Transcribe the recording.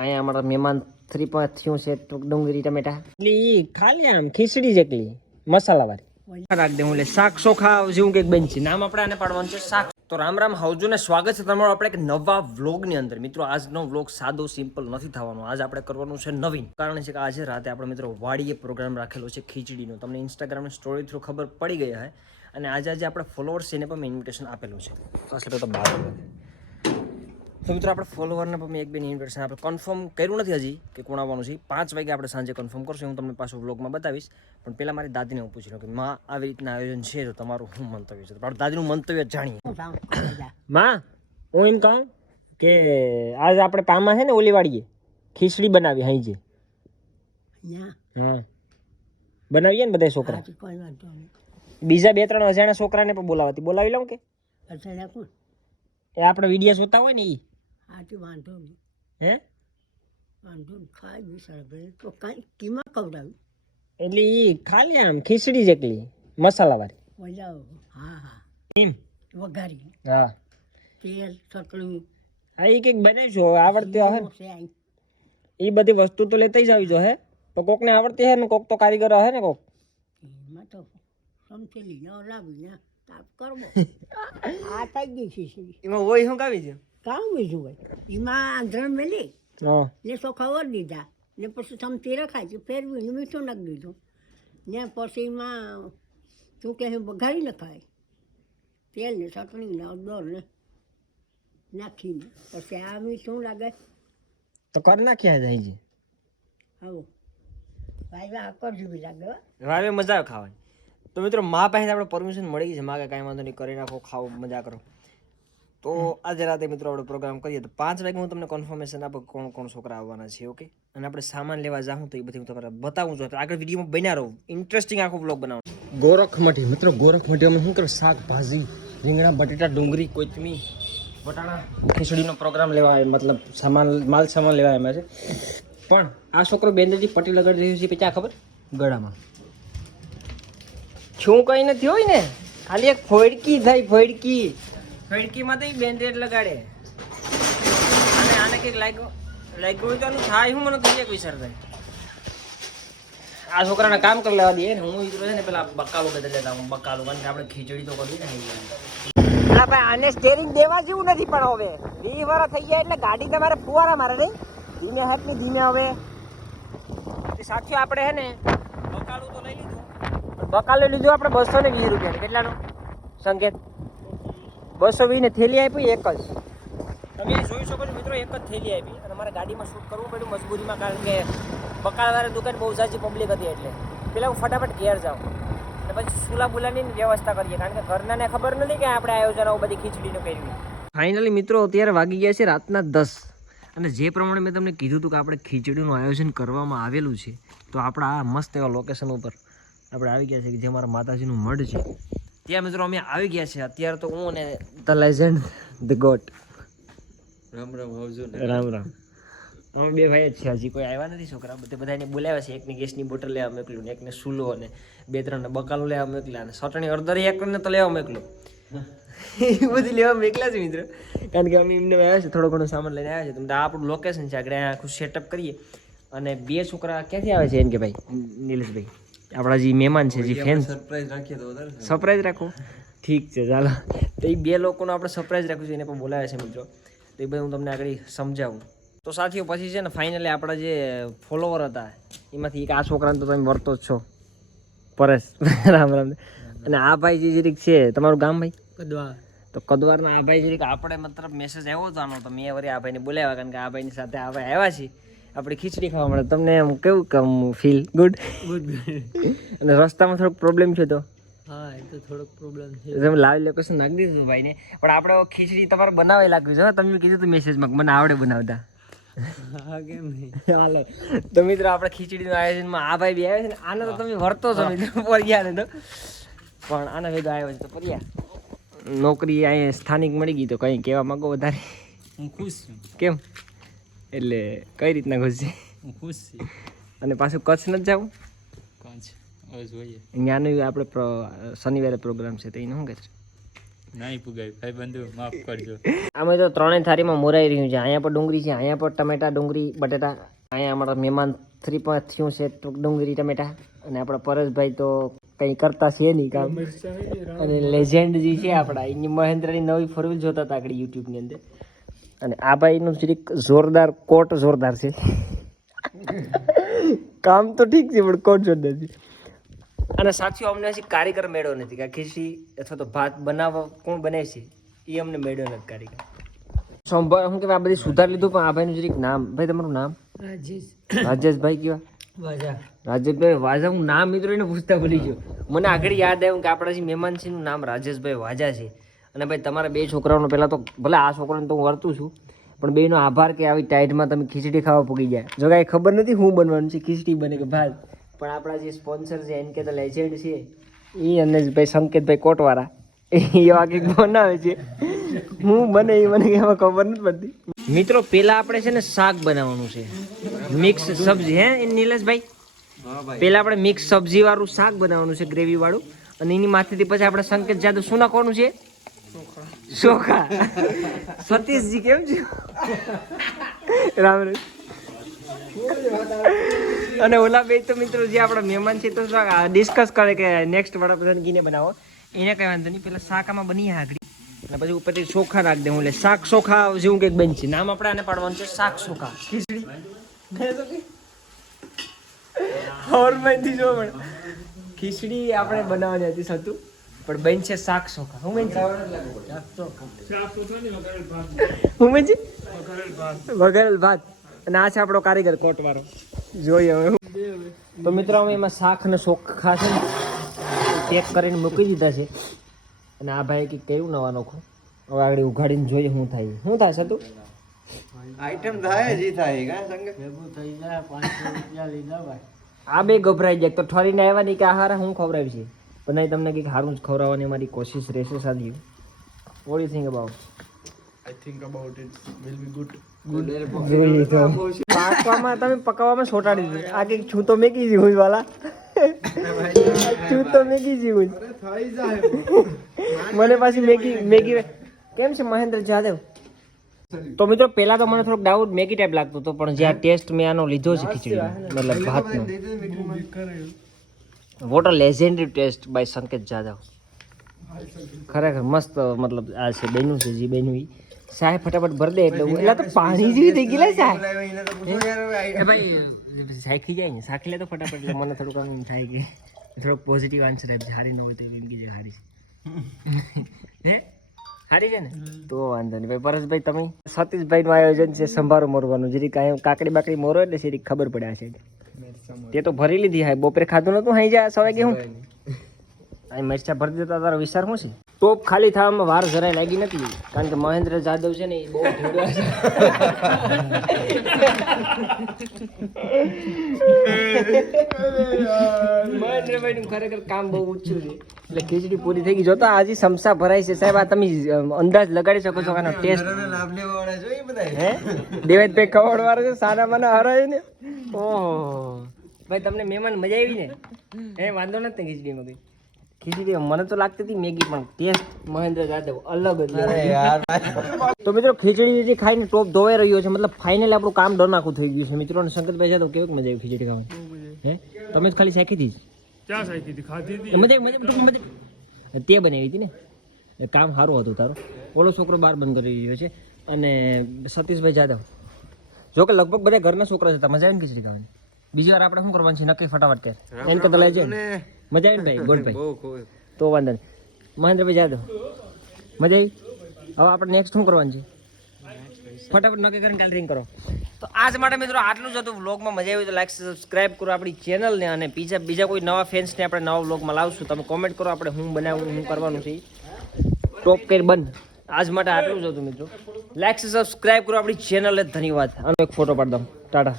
અહીંયા અમારા મહેમાન 3 થયું છે ડુંગળી ટમેટા એટલે ઈ ખાલી આમ ખીચડી જેટલી મસાલાવાળી રાખ દે હું લે શાક ચોખા જેવું કંઈક બનશે નામ આપણે આને પાડવાનું છે શાક. તો રામ રામ હાઉજો ને સ્વાગત છે તમારું આપણે એક નવા વ્લોગની અંદર. મિત્રો આજનો વ્લોગ સાદો સિમ્પલ નથી થવાનો. આજ આપણે કરવાનું છે નવીન. કારણ છે કે આજે રાતે આપણે મિત્રો વાડીએ પ્રોગ્રામ રાખેલો છે ખીચડીનો. તમને ઇન્સ્ટાગ્રામની સ્ટોરી થ્રુ ખબર પડી ગઈ હે. અને આજે આપણે ફોલોઅર્સ એને પણ ઇન્વિટેશન આપેલું છે. તો બહાર તો મિત્રો આપણે ફોલોવરને પણ એક બે ઇન્વિટેશન આપણે કન્ફર્મ કર્યું નથી હજી કે કોણ આવવાનું છે. 5 વાગે આપણે સાંજે કન્ફર્મ કરશું. હું તમને પાછું વ્લોગમાં બતાવીશ. પણ પહેલાં મારી દાદીને હું પૂછી લઉં કે માં આવી રીતના આયોજન છે તો તમારું શું મંતવ્ય છે. મારું દાદીનું મંતવ્ય જાણીએ. માં હું એમ કહું કે આજ આપણે પામાં છે ને ઓલી વાડીએ ખીચડી બનાવી હાઈ હા બનાવીએ ને બધા છોકરા. બીજા 2-3 અજાણ્યા છોકરાને પણ બોલાવી લઉં કે એ આપણે વિડીયો જોતા હોય ને એ વાંધો નહીં હે વાંધો ખાઈ બી સરભે તો કાંઈ કીમાં ખવડાવ્યું એટલે એ ખાલી આમ ખીચડી જેટલી મસાલાવાળી મજા હા હા એમ વઘારી હા તેલ ચટણી હા એ કંઈક બનાવીશું હવે આવડતી હે એ બધી વસ્તુ તો લેતા જ આવી જો હે તો કોકને આવડતી હે ને કોક તો કારીગર હે ને કોક એમાં તો સમથેલી ન લાવી ને તાપ કરવો આ થઈ ગઈ ખીચડી એમાં હોય શું કાવી છે કામ બીજું હોય એમાં આંધણ મેલી હા ને ખબર દીધા ને પછી સમથી રખાય છે ફેરવીને મીઠું નાખી દીધું ને પછી એમાં શું કહે વઘારી નખાય તેલ ને ચટણી ને હળદર ને નાખીને પછી આ મીઠું લાગે તો કર નાખ્યા જાય છે આવો ભાઈ આકર જેવી લાગે વાવે મજા આવે ખાવાની. તો મિત્રો મા પાસે આપણે પરમિશન મળી ગઈ છે. મા કે કાંઈ વાંધો નહીં કરી નાખો ખાઓ મજા કરો. તો આજે રાતે મિત્રો આપણે પ્રોગ્રામ કરીએ તો 5 વાગે હું તમને કન્ફર્મેશન આપું કોણ કોણ છોકરા આવવાના છે. ઓકે અને આપણે સામાન લેવા જાઉં તો એ બધી હું તમને બતાવું છું. આગળ વિડીયોમાં બન્યા રહો. ઇન્ટરેસ્ટિંગ આખો બ્લોગ બનાવો. ગોરખમઠી મિત્રો ગોરખમઠી અમે શું કરો શાકભાજી રીંગણા બટેટા ડુંગળી કોથમી વટાણા ખીચડીનો પ્રોગ્રામ લેવા આવે મતલબ માલ સામાન લેવા આવ્યા છે. પણ આ છોકરો બેન્ડેજી પટ્ટી લગાડી રહ્યો છે પછી આ ખબર ગળામાં શું કઈ નથી હોય ને ખાલી એક ફોડકી થઈ ફોડકીમાં તો બેન્ડેડ લગાડે અને આને કંઈક લાગ્યું તો થાય હું મને તો એક વિચાર થાય આ છોકરાને કામ કરી લેવા દઈએ ને હું વિચારું છે ને પેલા બકાલો બદલ લેતા હું બકાલો કારણ કે આપણે ખીચડી તો કરવી ને ભાઈ આને સ્ટેરિંગ દેવા જેવું નથી પણ હવે 20 વર્ષ થઈ ગયા એટલે ગાડી તમારે ફુવારા મારે નહીં ધીમે હાથ ની ધીમે હવે સાથીઓ આપણે હે ને બકાલું તો લઈ લીધું બકાલું લીધું આપણે 220 રૂપિયા કેટલાનો સંકેત 220 ને થેલી આપી એક જ તમે જોઈ શકો છો મિત્રો એક જ થેલી આપી અને મારે ગાડીમાં શૂટ કરવું પડ્યું મજબૂરીમાં કારણ કે બકાળવાળી દુકાન બહુ સાચી પબ્લિક હતી એટલે પેલા હું ફટાફટ ઘેર જાઉં અને પછી સુલા બુલાની વ્યવસ્થા કરીએ કારણ કે ઘરનાને ખબર નથી કે આપણે આયોજન આવું બધી ખીચડીનું કર્યું. ફાઇનલી મિત્રો અત્યારે વાગી ગયા છે રાતના 10 અને જે પ્રમાણે મેં તમને કીધું હતું કે આપણે ખીચડીનું આયોજન કરવામાં આવેલું છે તો આપણા આ મસ્ત એવા લોકેશન ઉપર આપણે આવી ગયા છે કે જે અમારા માતાજીનું મઢ છે ત્યાં મિત્રો અમે આવી ગયા છે. અત્યારે તો હું અને the legend the goat Ram Ram આવજો રામ રામ અમે બે ભાઈ જ છે. હજી કોઈ આવ્યા નથી છોકરા બધાને બોલાવ્યા છે. એકને ગેસની બોટલ લેવા મોકલ્યું ને એકને સૂલો અને 2-3 બકાલો લેવા મોકલ્યા અને ચટણી અડધરી એકને તો લેવા મોકલ્યો એ બધી લેવા મોકલ્યા છે મિત્રો કારણ કે અમે એમને આવ્યા છે થોડો ઘણો સામાન લઈને આવ્યા છે. તમને આપણું લોકેશન છે આગળ આખું સેટઅપ કરીએ અને 2 છોકરા ક્યાંથી આવે છે એમ કે ભાઈ નિલેશભાઈ આપણા જે મહેમાન છે જે ફેન સરપ્રાઈઝ રાખીએ તો વધારે સરપ્રાઈઝ રાખો ઠીક છે ચાલો. તો એ 2 લોકોનો આપણે સરપ્રાઈઝ રાખ્યું છે એને પણ બોલાવ્યા છે મિત્રો તો એ બધું હું તમને આગળ સમજાવું. તો સાથીઓ પછી છે ને ફાઇનલી આપણા જે ફોલોવર હતા એમાંથી એક આ છોકરાને તો તમે વર્તો જ છો પરેશ રામ રામ અને આ ભાઈ જે જરીક છે તમારું ગામ ભાઈ કદવાર તો કદવારના આ ભાઈ જરીક આપણે મતલબ મેસેજ આવ્યો હતો આનો તો મેં વળી આ ભાઈને બોલાવ્યા કારણ કે આ ભાઈની સાથે આ ભાઈ આવ્યા છીએ આપણે ખીચડી ખાવા મળે તમને એમ કેવું કામ ફીલ ગુડ અને રસ્તામાં થોડોક પ્રોબ્લેમ છે તો હા એ તો થોડોક પ્રોબ્લેમ છે તમે લાઈવ લોકેશન નાખી દીધું ભાઈને પણ આપણે ખીચડી તમારે બનાવે લાગ્યું છે તમે કીધું હતું મેસેજમાં મને આવડે બનાવતા હા કેમ નહીં હાલો તો મિત્રો આપણે ખીચડીનું આયોજનમાં આ ભાઈ બી આવે છે ને આને તો તમે વર્તો છો મિત્રો પરિયા ને તો પણ આના ભેગા આવ્યો છે તો પરિયા નોકરી અહીંયા સ્થાનિક મળી ગઈ તો કંઈ કહેવા માંગો વધારે હું ખુશ છું કેમ એટલે કઈ રીતના ખુશ છે હું ખુશ છું અને પાછું કચ્છ નથી જવું કોણ છે હવે જોઈએ અહીંયાનું આપણે શનિવારે પ્રોગ્રામ છે તો એને શું કહે છે નહીં પુગાય ભાઈ બંધુ માફ કરજો. અમે તો ત્રણેય થાળીમાં મોરાઈ રહ્યું છે. અહીંયા પર ડુંગળી છે, અહીંયા પર ટમેટા, ડુંગળી, બટેટા. અહીંયા અમારા મહેમાન 3 5 થયું છે ડુંગળી ટમેટા. અને આપણા પરેશભાઈ તો કંઈ કરતા છે નહીં કામ. અને લેજેન્ડ જે છે આપણા એની મહેન્દ્રની નવી ફોરવ્હીલ જોતા હતા આગળ યુટ્યુબની અંદર. અને આ ભાઈનું જરીક જોરદાર કોટ જોરદાર છે. કામ તો ઠીક છે પણ કોટ જોરદાર છે. અને સાથીઓ અમને હજી કારીગર મેળ્યો નથી કે ખીચડી અથવા તો ભાત બનાવવા કોણ બને છે એ અમને મેળ્યો નથી કારીગર. સંભાળ શું કહેવાય આ બધી સુધાર લીધું પણ આ ભાઈનું જરીક નામ. ભાઈ તમારું નામ? રાજેશભાઈ કેવા? રાજેશભાઈ વાજા. હું નામ મિત્રો એને પૂછતા ભૂલી ગયો. મને આગળ યાદ આવ્યું કે આપણા જે મહેમાન છે એનું નામ રાજેશભાઈ વાજા છે. અને ભાઈ તમારા 2 છોકરાઓનો પહેલાં તો ભલે આ છોકરાને તો હું વર્તું છું પણ બેનો આભાર કે આવી ટાઈટમાં તમે ખીચડી ખાવા પૂગી જાય. જો કાંઈ ખબર નથી શું બનવાનું છે, ખીચડી બને કે ભાત. પણ આપણા જે સ્પોન્સર છે એન કે તો લેજેન્ડ છે એ અને ભાઈ સંકેતભાઈ કોટવાળા એ વાગે બનાવે છે. હું બને એ મને એમાં ખબર નથી પડતી. મિત્રો પેલા આપણે છે ને શાક બનાવવાનું છે, મિક્સ સબ્જી. હે નિલેશભાઈ? પેલા આપણે મિક્સ સબ્જી વાળું શાક બનાવવાનું છે, ગ્રેવી વાળું. અને એની માથેથી પછી આપણે સંકેત જાદવ શું નાખવાનું છે? ચોખા. સતીશજી કેમ છે? રામ રામ. અને ઓલા બે તો મિત્રો જે આપણા મહેમાન છે તો ડિસ્કસ કરે કે નેક્સ્ટ વડાપ્રધાન કીને બનાવો. એને કઈ વાંધો નહીં, પેલા શાક આમાં બની આગળ અને પછી ઉપરથી ચોખા નાખ દે. હું એટલે શાક ચોખા જેવું કંઈક બનશે. નામ આપણે આને પાડવાનું છે શાક ચોખા ખીચડી. ખબરમાંથી જો પણ ખીચડી આપણે બનાવવાની હતી સતું પણ બનશે શાક ચોખા. હું બનશે? હું બનશે? વઘારેલ ભાત. અને આ છે આપણો કારીગર કોટ વાળો. જોઈએ હવે. તો મિત્રો અમે એમાં શાક અને ચોખા છે ને પેક કરીને મૂકી દીધા છે. અને આ ભાઈ કંઈક કેવું નવા નોખું હવે આગળ ઉઘાડીને જોઈએ શું થાય. શું થાય સતું? આઈટમ થાય જી થાય કા સંગ ભેગું થઈ જાય 500 રૂપિયા લીધા ભાઈ. આ બે ગભરાઈ જાય તો ઠરીને આવ્યા નહીં કે આહાર હું ખવડાવી છે પણ નહીં તમને કંઈક સારું જ ખવડાવવાની અમારી કોશિશ રહેશે સાથી. What you think about? I think about it will be good. જોઈએ તો પાકવામાં તમે પકાવવામાં સોટાડી દીધું. આ કંઈક છું તો મેકી જીવું વાલા છું તો મેકી જીવું. થઈ જાય મને પાછી મેગી કેમ છે મહેન્દ્ર જાદવ? તો મિત્રો પહેલા તો મને થોડોક ડાઉટ મેગી ટાઈપ લાગતો હતો પણ જે આ ટેસ્ટ મેં આનો લીધો છે ખીચડીનો મતલબ ભાતનો, what a legendary taste by Sanket Jadhav. ખરેખર મસ્ત મતલબ આ છે બેનું છે જે બેનું ઈ સાહેબ ફટાફટ ભર દે એટલે એટલે તો પાણી જેવી થઈ ગયેલા સાહેબ. એ ભાઈ સાખી જાય ને સાખી લે તો ફટાફટ એટલે મને થોડુંક આમ થાય કે થોડોક પોઝિટિવ આન્સર આપે. હારી ન હોય તો એમ કીધે હારી છે. હે હારી છે ને તો વાંધો નહીં ભાઈ. પરેશભાઈ તમે સતીશભાઈનું આયોજન છે સંભારો મોરવાનું. જરી કાંઈ કાકડી બાકડી મોરો એટલે જરી ખબર પડે આ છે. તે તો ભરી લીધી હા બપોરે ખાધું નતું હાઈ જા સવારે કે હું અહીં મરચા ભરી દેતા તારો વિચાર શું છે? ટોપ ખાલી થવામાં વાર જરાય લાગી નથી કારણ કે મહેન્દ્ર જાદવ છે ને એ બહુ ઢીંડો છે. મહેન્દ્રભાઈનું ખરેખર કામ બહુ ઊંચું છે એટલે ખીચડી પૂરી થઈ ગઈ. જો તો આજે સમસા ભરાય છે સાહેબ. આ તમે અંદાજ લગાડી શકો છો આનો ટેસ્ટ. લાભ લેવા વાળા જોઈ બધા હે દેવેશભાઈ ખવડ વાળો છે સારા મને હરાય ને. ઓહો ભાઈ તમને મહેમાન મજા આવી ને? હે વાંધો નથી ખીચડીમાં કઈ. ખીચડી મને તો લાગતી હતી મેગી પણ ટેસ્ટ મહેન્દ્ર જાદવ અલગ જ. તો મિત્રો ખીચડી જે ખાઈને ટોપ ધોવાઈ રહ્યો છે મતલબ ફાઇનલી આપણું કામ ડર નાખું થઈ ગયું છે મિત્રો. અને શંકરભાઈ જાદવ કેવું મજા આવી ખીચડી ખાવાની? હે તમે જ ખાલી શાખી હતી? ક્યાં સાઈકી હતી ખાધી હતી મજા તે બનાવી હતી ને કામ સારું હતું તારું. ઓલો છોકરો બહાર બંધ કરી રહ્યો છે. અને સતીશભાઈ જાદવ જો કે લગભગ બધા ઘરના છોકરા હતા. મજા આવી ને ખીચડી ખાવાની? બીજી વાર આપણે શું કરવાનું છે નક્કી ફટાફટ કે એમ કે લઈ જાય મજા આવી ને ભાઈ ગોલ્ડભાઈ? તો વાંધો નહીં. મહેન્દ્રભાઈ જાદવ મજા આવી? હવે આપણે નેક્સ્ટ શું કરવાનું છે ફટાફટ નક્કી કરીને કાલ રિંગ કરો. તો આજ માટે મિત્રો આટલું જ હતું. વ્લોગમાં મજા આવી તો લાઈક સબસ્ક્રાઈબ કરો આપણી ચેનલને. અને બીજા કોઈ નવા ફેન્સને આપણે નવા વ્લોગમાં લાવશું. તમે કોમેન્ટ કરો આપણે હું બનાવું હું કરવાનું છે ટોપ કેર બંધ. આજ માટે આટલું જ હતું મિત્રો. લાઈક સબસ્ક્રાઈબ કરો આપણી ચેનલને. ધન્યવાદ. આનો એક ફોટો પાડી દઉં. ટાટા.